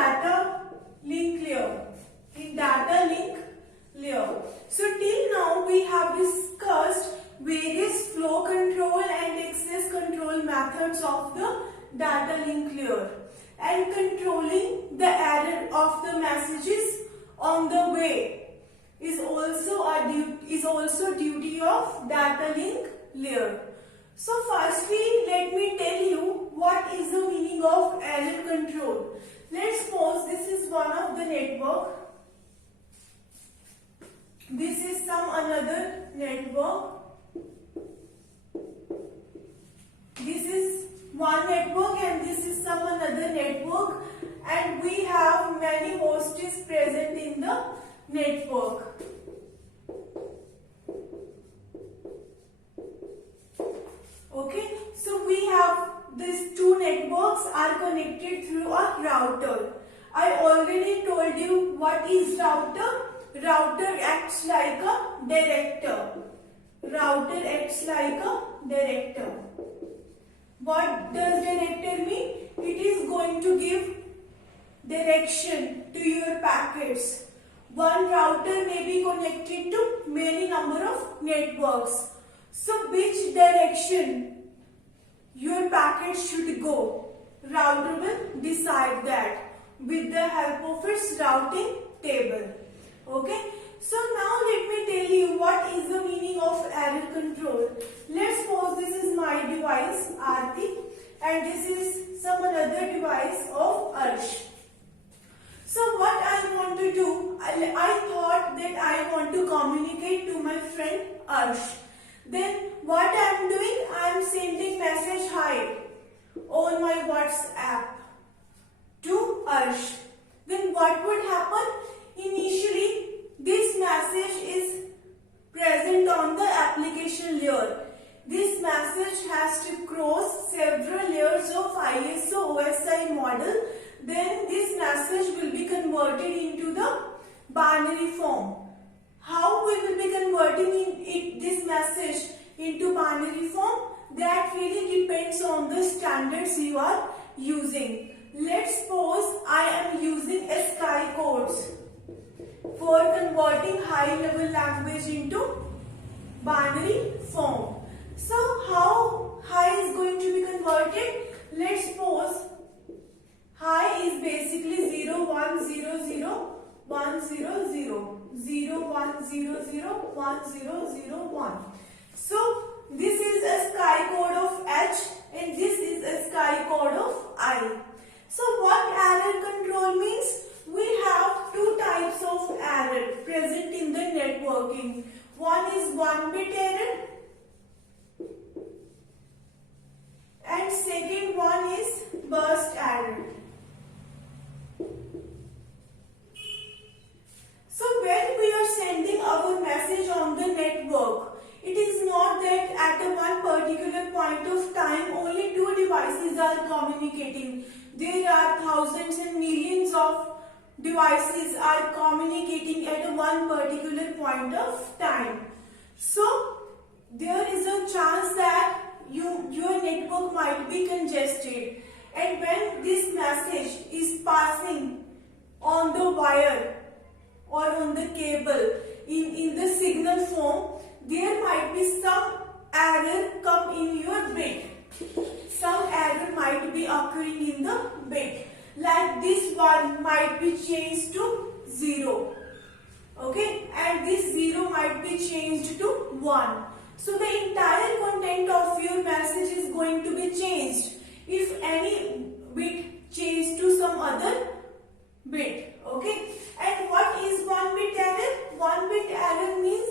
data link layer. In data link layer. So till now we have discussed various flow control and access control methods of the data link layer, and controlling the error of the messages on the way is also duty of data link layer. So firstly, let me tell you what is the meaning of error control. Let's suppose this is one of the network. This is some another network. This is one network and this is some another network, and we have many hosts present in the network. Okay, so we have these two networks are connected through a router. I already told you what is router. Router acts like a director. Router acts like a director. What does director mean? It is going to give direction to your packets. One router may be connected to many number of networks. So which direction your packet should go? Router will decide that with the help of its routing table. Okay. So now let me tell you what is the meaning of error control. Let's suppose this is my device Aarti and this is some another device of Arsh. So what I want to do, I thought that I want to communicate to my friend Arsh. Then what I am doing, I am sending message hi on my WhatsApp to Arsh. Then what would happen? Initially this message is present on the application layer. This message has to cross several layers of ISO OSI model. Then this message will be converted into the binary form. How we will be converting this message into binary form? That really depends on the standards you are using. Let's suppose I am using ASCII codes for converting high-level language into binary form. So how high is going to be converted? Let's suppose high is basically 0, 1, 0, 0, 1, 0, 0, 0, 1, 0, 0, 1, 0, 0, 1. So this is ASCII code of H and this is ASCII code of I. So what error control means? We have two types of error present in the networking. One is 1-bit error and second one is burst error. So when we are sending our message on the network, it is not that at a one particular point of time only two devices are communicating. There are thousands and millions of devices are communicating at a one particular point of time. So there is a chance that your network might be congested, and when this message is passing on the wire or on the cable in the signal form, there might be some error come in your bit. Some error might be occurring in the bit. Like this one might be changed to 0. Okay, and this 0 might be changed to 1. So the entire content of your message is going to be changed if any bit changed to some other bit. Okay, and what is 1-bit error? 1-bit error means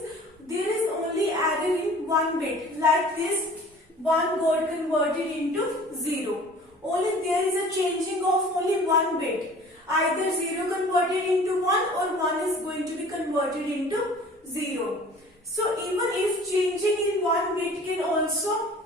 there is only error in one bit. Like this, 1 got converted into 0. Only there is a changing of only one bit. Either 0 converted into 1 or 1 is going to be converted into 0. So even if changing in one bit can also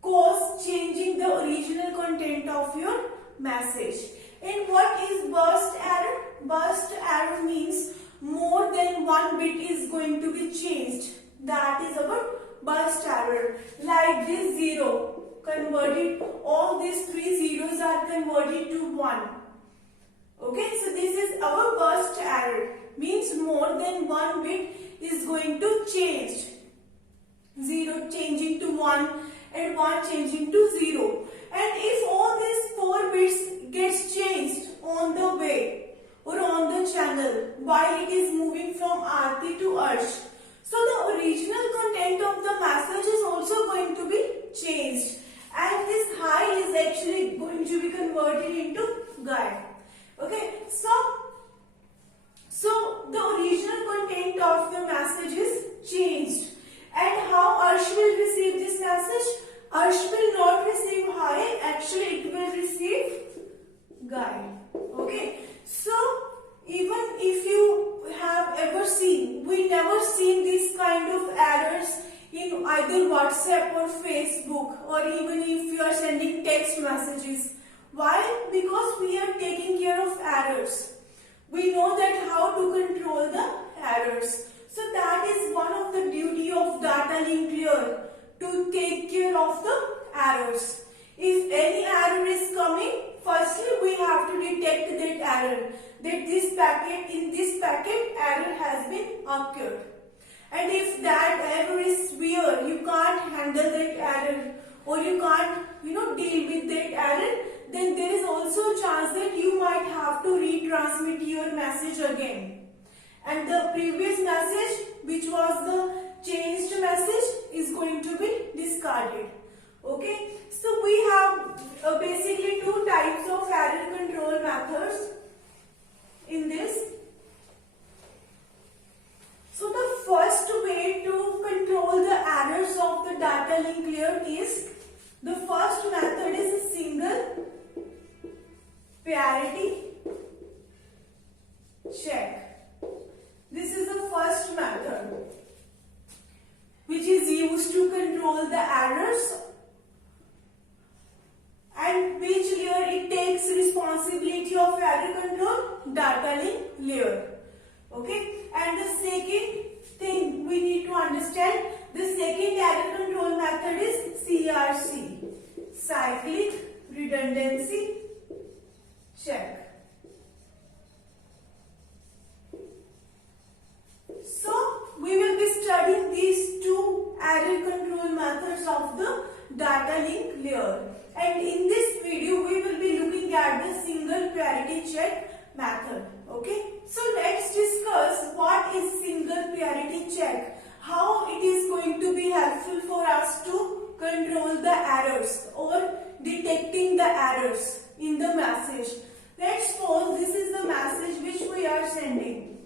cause changing the original content of your message. And what is burst error? Burst error means more than one bit is going to be changed. That is our burst error. Like this 0 converted, all these three zeros are converted to 1. Okay, so this is our first error. Means more than one bit is going to change. 0 changing to 1 and 1 changing to 0. And if all these 4 bits gets changed on the way or on the channel while it is moving from Aarti to Arsh, so the original content of the message is also going to be changed, and this hi is actually going to be converted into guy. Okay, so the original content of the message is changed. And how Arsh will receive this message? Arsh will not receive hi, actually it will receive guy. Okay, so even if you have ever seen, we never seen this kind of errors in either WhatsApp or Facebook, or even if you are sending text messages. Why? Because we are taking care of errors. We know that how to control the errors. So that is one of the duty of data link clear, to take care of the errors. If any error is coming, firstly we have to detect that error, that this packet, in this packet error has been occurred. And if that error is severe, you can't handle that error, or you can't deal with that error, then there is also a chance that you might have to retransmit your message again. And the previous message, which was the changed message, is going to be discarded. Okay, so we have basically two types of error control methods in this. So the first way to control the errors of the data link clear is, the first method is a single parity check. This is the first method which is used to control the errors, and which layer it takes responsibility of error control? Data link layer. Okay, and the second thing we need to understand, the second error control method is CRC, cyclic redundancy check. So we will be studying these two error control methods of the data link layer, and in this video we will be looking at the single parity check method. Okay, so let's discuss what is single parity check, how it is going to be helpful for us to control the errors or detecting the errors in the message. Let's suppose this is the message which we are sending.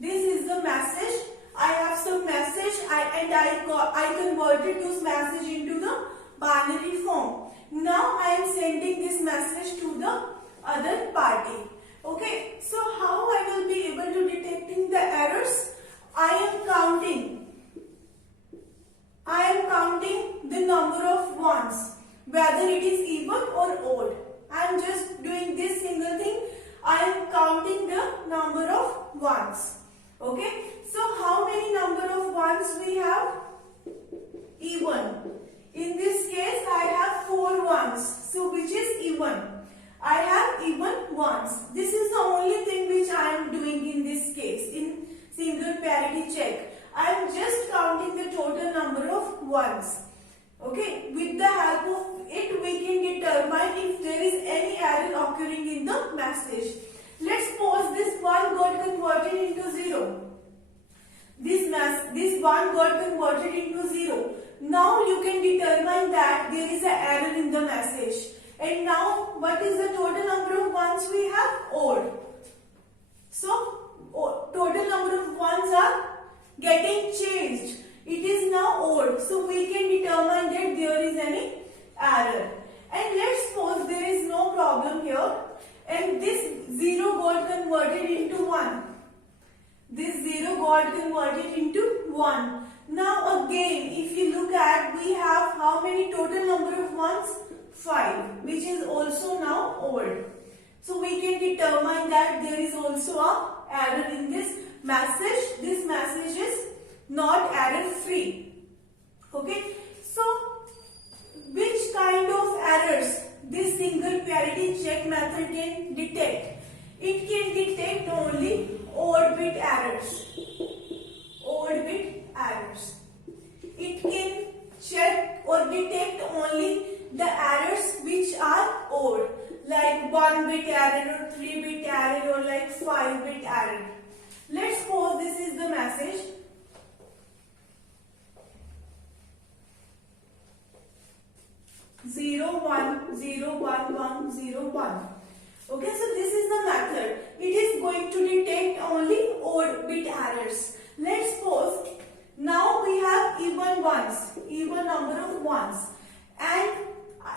This is the message. I have some message I converted this message into the binary form. Now I am sending this message to the other party. Okay, so how I will be able to detecting the errors? I am counting the number of ones, whether it is even or odd. I am just doing this single thing. I am counting the number of ones. Okay, so how many number of ones we have? Even. In this case, I have 4 ones. So which is even? I have even ones. This is the only thing which I am doing in this case, in single parity check. I am just counting the total number of ones. Okay, with the help of it, we can determine if there is any error occurring in the message. Let's suppose this one got converted into 0. This one got converted into 0. Now you can determine that there is an error in the message. And now what is the total number of ones we have? Odd. So total number of ones are getting changed. It is now odd. So we can determine that there is any error. And let's suppose there is no problem here, and this 0 got converted into 1. This 0 got converted into 1. Now again, if you look at, we have how many total number of ones? 5, which is also now odd. So we can determine that there is also a error in this message. This message is not error free. Okay, so which kind of errors this single parity check method can detect? It can detect only odd bit errors. Odd bit errors. It can check or detect only the errors which are odd, like 1-bit error or 3-bit error or like 5-bit error. Let's suppose this is the message. Zero one zero one one zero one. Okay, so this is the method. It is going to detect only odd bit errors. Let's suppose now we have even ones, even number of ones, and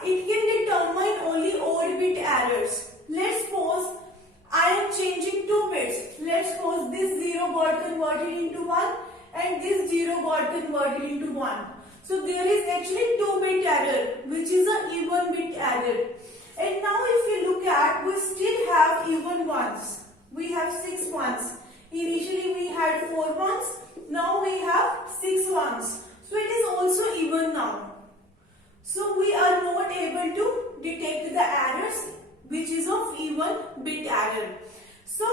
it can determine only odd bit errors. Let's suppose I am changing 2 bits. Let's suppose this 0 got converted into 1 and this 0 got converted into 1. So there is actually 2-bit error, which is an even bit error. And now if you look at, we still have even ones. We have 6 ones. Initially we had 4 ones. Now we have 6 ones. So it is also even now. So we are not able to detect the errors which is of even bit error. So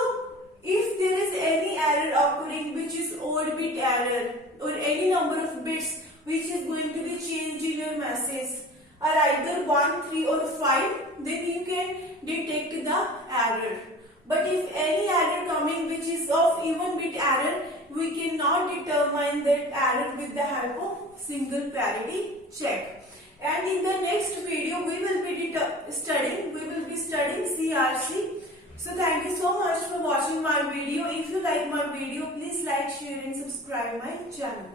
if there is any error occurring which is odd bit error or any number of bits which is going to be changed in your message are either 1, 3 or 5, then you can detect the error. But if any error coming which is of even bit error, we cannot determine that error with the help of single parity check. And in the next video we will be studying CRC. So thank you so much for watching my video. If you like my video, please like, share and subscribe my channel.